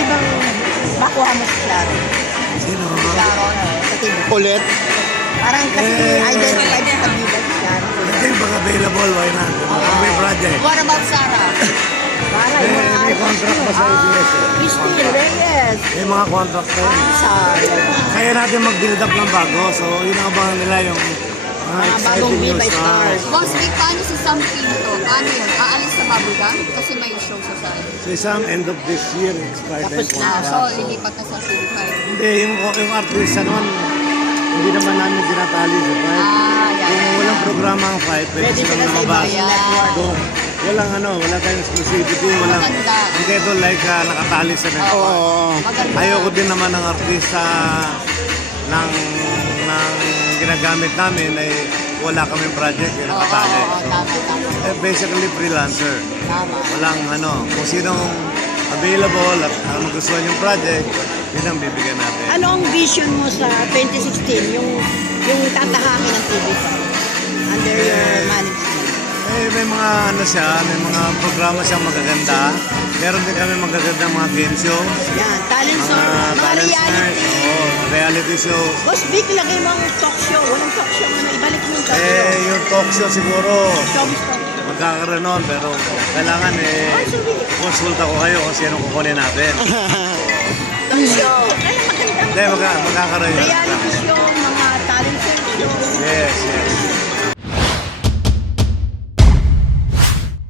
pwede bang makuha mo si Claro? Sino? Claro, sa TV. Ulit? Parang kasi identified sa bida si Claro. Hindi, pag available, why not? May project. What about Sarah? Para yung mga May contract pa sa ABS eh. Christine Reyes. May mga contract pa yun. Sayang. Kaya natin mag-build up ng bago. So, yun ang abangan nila yung mga Mga bagong exciting news. Viva Stars. Boss Vic, paano si Sam Pinto? Paano yun? Aalis sa Bubblegum? Kasi may show sa side. So, isang end of this year, expired na Tapos yung na. So, contract. lilipat na sa CD5. Hindi, yung artista naman, hindi naman namin tinatali sa fight. Yeah. Kung walang programa ang fight, pwede Pwede silang sila sa lumabas. ibang network. Kung walang wala tayong exclusivity, walang, Maganda. hindi ito like nakatali sa network. Oo. Maganda. Ayoko din naman ng artista ng ginagamit namin ay wala kaming project, nakatali. Oo, tama. Basically freelancer. Tama. Walang kung sinong available at magustuhan yung project, yun ang bibigyan natin. Ano ang vision mo sa 2016? Yung tatahakin ng TV5 under your management? May mga may mga programa siyang magaganda. Meron din kami magagandang mga game show. Yan, talent show, mga talent reality. shows, reality show. Boss Vic, lagay mo ang talk show. Walang talk show na ibalik mo yung talk show. Yung talk show siguro Showbiz talk. magkakaroon nun, pero kailangan konsulta ko kayo kung sino kukunin natin. Talk show. Kaya maganda. Hindi, magkakaroon yun. Reality show, mga talent show. Yes.